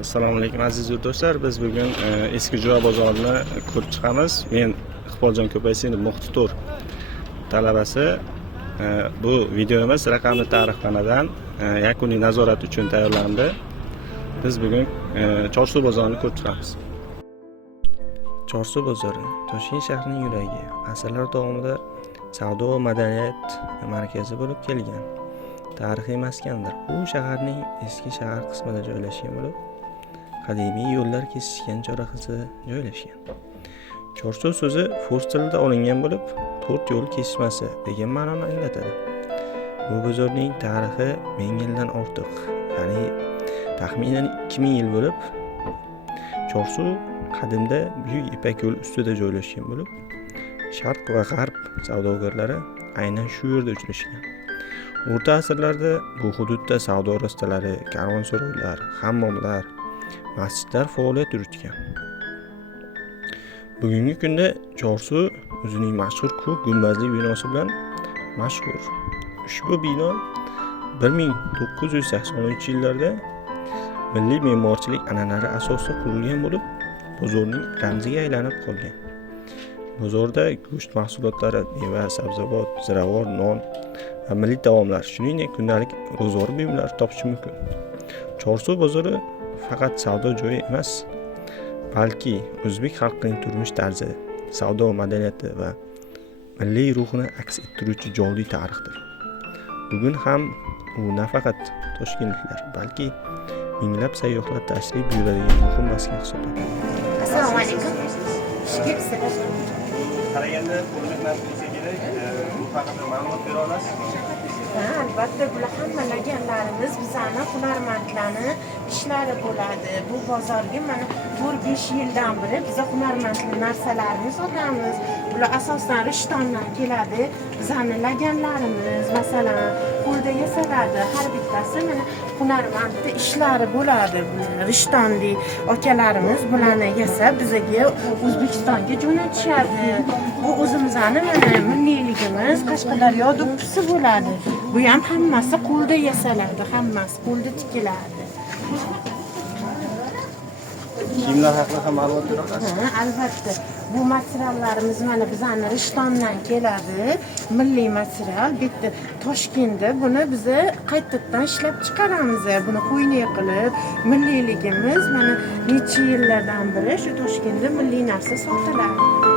Assalomu alaykum aziz yurtdoshlar. Biz bugun eski Jo'ra bozorini ko'rib chiqamiz. Men Iqboljon Ko'paysinov Muxtitor talabasi. Bu videomiz raqamli tarixxonadan yakuniy nazorat uchun tayyorlandi. Biz bugun Chorsu bozorini ko'rib chiqamiz. Chorsu bozori Toshkent shahrining yuragi, asrlar davomida savdo va madaniyat markazi bo'lib kelgan tarixiy maskandir. Bu shaharning eski shahar qismida joylashgan bo'lib, qadimiy yo'llar kesishgan chorrahasida joylashgan. Chorsu so'zi fors tilida olingan bo'lib, to'rt yo'l kesishmasi degan ma'noni anglatadi. Bu bozorning tarixi 1000 yildan ortiq, ya'ni taxminan 2000 yil bo'lib, Chorsu qadimda Buyuk Ipak yo'l ustida joylashgan bo'lib, Sharq va G'arb savdogarlari aynan shu yerda uchrashgan. O'rta asrlarda bu hududda savdo rastalari, karvonsaroylar, hammomlar, masjidlar faoliyat yuritgan. Bugungi kunda Chorsu o'zining mashhur ko'p gumbazli binosi bilan mashhur. Ushbu bino 1980-yillarda milliy me'morchilik an'analari asosida qurilgan bo'lib, bozorning ramziga aylanib qolgan. Bozorda go'sht mahsulotlari, meva, sabzavot, ziravor, non va milliy taomlar, shuningdek kundalik ro'zg'or buyumlari topish mumkin. Chorsu bozori faqat savdo joyi emas, balki o'zbek xalqining turmush tarzi, savdo madaniyati va milliy ruhini aks ettiruvchi jonli tarixdir. Bugun ham u nafaqat toshkentliklar, balki minglab sayyohlar tashrif buyuradigan muhim maskan hisoblanadi. Assalomu alaykum. Qaraganda ko'rlik narxi kerak, bu haqida ma'lumot bera olasizmi? Albatta, bular hamma laganlarimiz bizani hunarmandlarni ishlari bo'ladi. Bu bozorga mana 4-5 yildan beri biz hunarmandlik narsalarni sotamiz. Bular asosan Rishtondan keladi. Bizani laganlarimiz, masalan, qo'lda yasaladi. Har bittasi mana hunarmandli ishlari bo'ladi. Rishtonlik akalarimiz bularni yasab bizga O'zbekistonga jo'natishadi. Bu o'zimizning mana milliyligimiz, Qashqadaryo do'ppisi bo'ladi. Bu ham hammasi qo'lda yasaladi, hammasi qo'lda tikiladi. Kiyimlar haqida ham ma'lumot bera olasizmi? Albatta. Bu materiallarimiz mana bizning Rishtondan keladi. Milliy material. Bitta Toshkentda buni biz qaytadan ishlab chiqaramiz. Buni qo'yniy qilib, milliyligimiz mana necha yillardan beri shu Toshkentda milliy narsa sotiladi.